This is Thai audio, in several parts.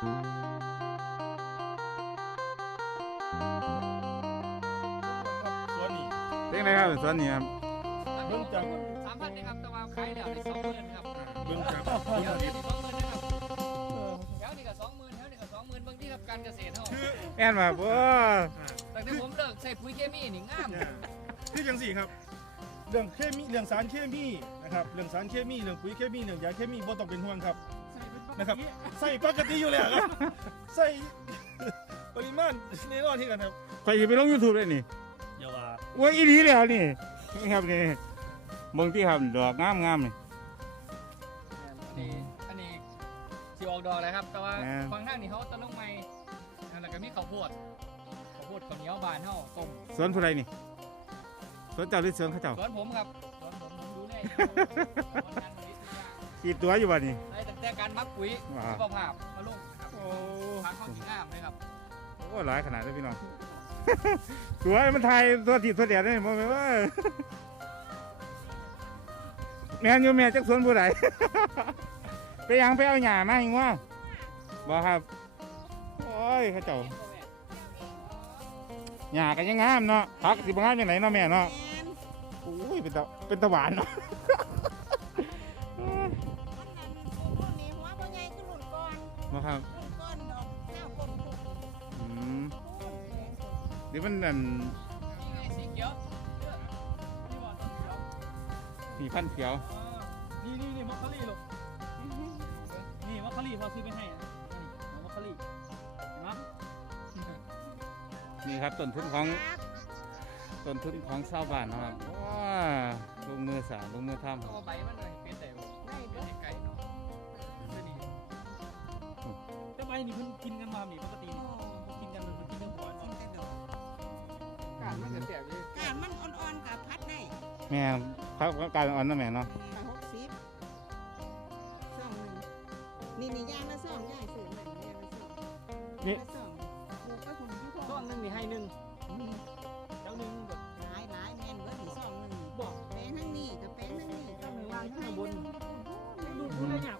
สวนนี่เป็นไงครับสวนนี่ครับเบิ่งจากสามพันนะครับแต่ว่าขายแล้วได้สองหมื่นครับเบิ่งจากเดี๋ยวนี้สองหมื่นนะครับแถวนี้ก็สองหมื่นแถวนี้ก็สองหมื่นบางที่ครับการเกษตรเฮาแม่นมาบ่แต่ที่ผมเลิกใส่ปุ๋ยเคมีนี่งามเนี่ยคือจังสี่ครับ เรื่องเคมีเรื่องสารเคมีนะครับเรื่องสารเคมีเรื่องปุ๋ยเคมีเรื่องยาเคมีบ่ต้องเป็นห่วงครับ นะครับใส่ปกติอยู่แล้วครับใส่ปริมาณแน่นอนที่กันครับใครจะไปลง YouTube ได้นี่อย่าว่าโอ้ยอีหลีแล้วนี่นี่ครับนี่เบิ่งที่ครับดอกงามๆนี่อันนี้อันนี้สิออกดอกแล้วครับ แต่ว่าแหมฝั่งทางนี้เขาตะลงใหม่แล้วก็มีข้าวโพดข้าวโพดข้าวเหนียวบานเฮาต้มสวนผู้ใดนี่สวนเจ้าหรือสวนเขาเจ้าสวนผมครับสวนผมผมดูแลอยู่สวนงานผลิตทุกอย่างขีดตัวอยู่บ่นี่ได้ตั้ง แต่การมักปุ๋ยว้าสุขภาพมาลงครับโอ้พักข้าวกินงามเลยครับโอ้หลายขนาดเลยพี่น้อง สวยมันไทยตัวถีบตัวเดียดนี่บ่แม่นว่า แม่นอยู่แม่จักสวนผู้ใด ไปยังไปเอาหญ้ามาหิงว่าบ่ครับ โอ้ยเขาเจ้าหญ้าก็ยังงามเนาะผักสิบ่งามจังไหนเนาะแม่เนาะโอ้ยเป็นตะเป็นตะหวานเนาะ บ่ครับรุ่นก่อนดอกเจ้าก้นทุกอืมรุ่นแดงสดเดี๋ยวมันนั่นนี่ไงสีเขียวเลือกนี่ว่าสีเขียวสีพันธุ์เขียวนี่นี่นี่มัคคารี่ลูกนี่มัคคารี่พอซื้อไปให้อะนี่มัคคารี่เห็นไหมนี่ครับต้นทุนของต้นทุนของชาวบ้านเนาะครับว้าลงมือสร้างลงมือทเอาใบมันเลย นี่เพิ่นกินกันมาหนิปกตินี่เพิ่นกินกันมันเพิ่นกินกันก่อนกินแต่ดอกการมันจะแตกเลยกาดมันอ่อนๆกับพัดได้ำแม่พักการอ่อนนะแม่เนาะกับหกสิบสองหนึ่งนี่นี่ย่างละสองย่างสื่อใหม่ย่างละสองนี่ย่างละสองปลูกก็หุ่นที่ต้พ่อนหนึงนี่ให้หนึ่งเจ้าหนึงแบบหลายหลายแม่นเบิดถึงสองหนึ่งบอกแปลงทั้งนี้กับแปลงทั้งนี้ก็ไม่ว่าให้บนดูดูแลอย่างบ่ครับนี่ดูแลอย่าง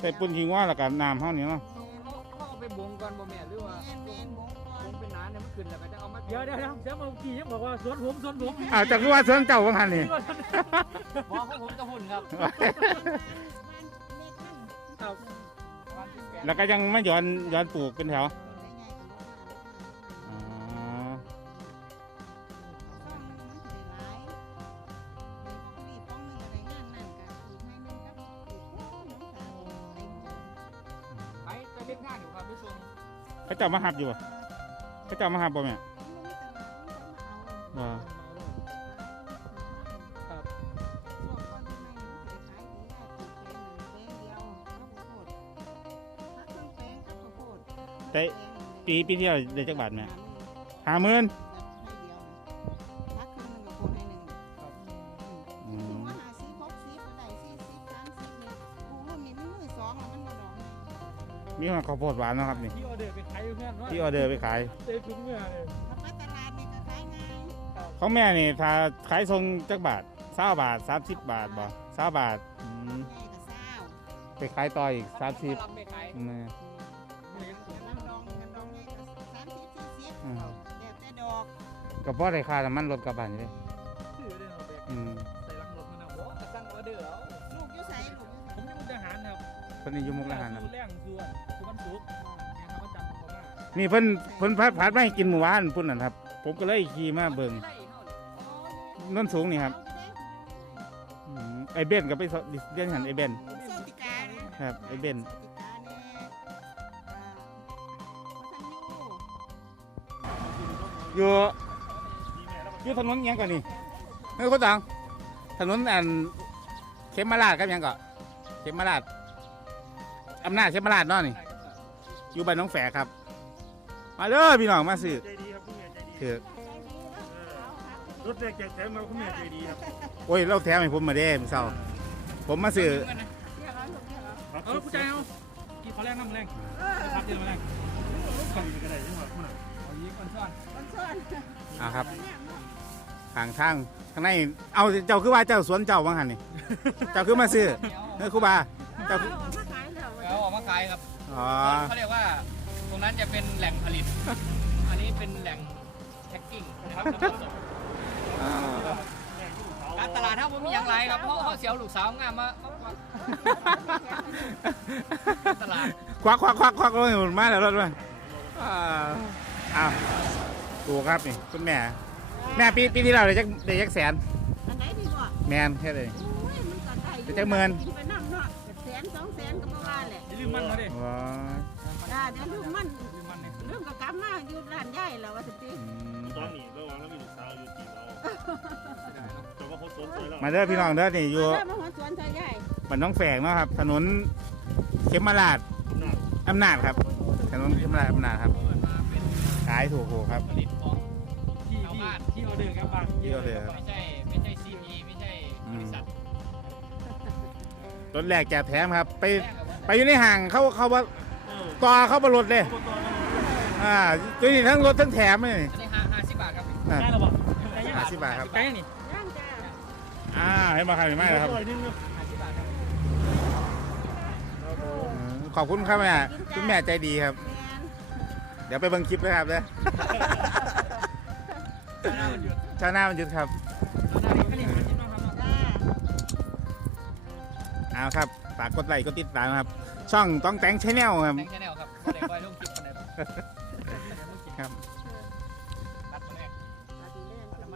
ใส่ปุ่นทิงว่าแล้วก็น้ำเท่านี้เนาะเขาเขาเอาไปบงก่อนบ่แม่หรือว่าบงก่งเป็นน้ำเนี่ยมันขึ้นแล้วก็จะเอามาเดี๋ยวเดี๋ยวเดี๋ยวเดี๋ยวมากี่ยังบอกว่าสวนผมสวนผมอ้าวจากที่ว่าสวนเจ้าว่าหันนี่นี่บอกของผมจะหุ่นครับแล้วก็ยังไม่ย้อนย้อนปลูกเป็นแถว เล่นงานอยู่ครับพี่ทรงเขาเจ้ามาหับอยู่บ่เขาเจ้ามาหับบ่แม่มันมีตลาดมันก็มาเอาว่าครับช่วงก่อนที่ไม่มันสิได้ขายดีได้ปลูกแปลงหนึ่งแปลงเดียวแล้วข้าวโพดพักเครื่องแปลงกับข้าวโพดแต่ปีปีที่แล้วได้จักบาทแม่หาหมื่น มีหัวข้าวโพดหวานเนาะครับนี่ที่ออเดอร์ไปขายอยู่เพื่อนว่าที่ออเดอร์ไปขาย เตะคุ้มเมื่อเลยถ้าไปตลาดนี่ก็ขายง่ายของแม่นี่ถ้าขายทรงจักบาทเศร้าบาทสามสิบบาทบ่เศร้าบาทอืมแม่ก็เศร้าไปขายต่ออีกสามสิบลำไปขายอืมนี่น้ำดองกันดองนี่ก็สามสิบสี่สิบอืมแล้วแต่ดอก ก็พอได้ค่าน้ำมันรถกลับบ้านอยู่เด้ชื่ ครับคนนี้อยู่มุกดาหารนะคือแรงคือวันคือวันศุกร์เนี่ยครับว่าจันทร์ผมว่านี่เพิ่นเพิ่นพัดพัดมาให้กินหมู่บ้านพุ่นนั่นครับ ผมก็เลยขี่มาเบิ่งไล่เท่าไหร่นนสูงนี่ครับอืมไอเบนก็ไปสเรียนหันไอเบนโซติกาเนี่ยครับไอเบนโซติกาเนี่ยอ่าวัฒนยูอยู่อยู่ถนนหยังก่อนนี่เฮ้ยคนตังถนนอันเขมราชครับหยังก่อนเขมราช อำนาจเขมราชเนาะนี่ อยู่บ้านน้องแฝกครับ มาเด้อพี่น้องมาซื้อใจดีครับคุณแม่ใจดีถือรถแรกแจกแถมมาคุณแม่ใจดีครับโอ้ยเราแถมให้ผมมาเด้มื้อเช้าผมมาซื้อเรียกเอาลูกเรียกเอาครับเอาผู้ใจเอากี่ขอแรงน้ำแรงพักเดียวมาแรงฟังกันได้จังหวะคุณน่ะเอายีก่อนซ่อนคนส่วนอ่าครับเนี่ยเนาะทางทางข้างในเอาเจ้าคือว่าเจ้าสวนเจ้าบ้างหันนี่เจ้าคือมาซื้อเหนียวเฮ้ยครูบาเออเอา เอาออกมาขายครับอ๋อเขาเรียกว่า ตรงนั้นจะเป็นแหล่งผลิต อันนี้เป็นแหล่งแพ็คกิ้งนะครับน้ำมันสดอ่าการตลาดถ้าผมมีอย่างไรครับเพราะเขาเสียวลูกสาวงามมามามาตลาดควักควักควักควักรถมาแล้วรถมาอ่าอ้าวดูครับนี่คุณแม่ แม่ปีปีที่เราได้จักได้จักแสนอันไหนดีบ่แมนแค่เลยโอ้ยมันก็ได้อยู่เป็นจักหมื่น สนสองแสนก็บ่ว่าแหละอย่าลืมมันมาดิว้าจ้าเดี๋ยวลูกมันลืมมันเนี่ยเรื่องก็กลับมาอยู่ร้านใหญ่แล้วว่าสิติอืมตอนนี้ระหว่างแล้วมีลูกสาวอยู่จีบเราแต่ว่าเขาสนใจเรามาเด้อพี่น้องเด้อนี่อยู่เออมาหัวสวนซอยใหญ่บ้านน้องแฝงเนาะครับ ถนนเขมราชอำนาจครับ ถนนเขมราชอำนาจครับเปิดมาเป็นขายถูกๆครับ ผลิตของที่ชาวที่บ้านที่ออเดอร์ครับบ้านที่ออเดอร์ไม่ใช่ไม่ใช่ซีพีไม่ใช่บริษัท รถแรกแจกแถมครับ ไปแรกกับว่าไปอยู่ในห้างเขาเขาว่าเออต่อเขาบรถเลยอบตอ่าตัวนี้ทั้งรถทั้งแถมเลยอันนี้ห้าห้าสิบบาทครับอ่าได้แล้วบอกได้ยังห้าสิบบาทครับได้ยังนี่ย่างจ้าอ่าให้มาขายไม่ไหมครับร้อยหนึงครับห้าสิบบาทครับอืมขอบคุณครับแม่คุณแม่ใจดีครับแม่นเดี๋ยวไปเบิ่งคลิปด้วยครับเด้อหน้ามันหยุดชาวหน้ามันหยุดครับ เอาครับ ฝากกดไลค์กดติดตามครับ ช่องต้องแต่งชแนลครับแตงชาแนลครับไม่ได้คอยลงคลิปคนใดครับ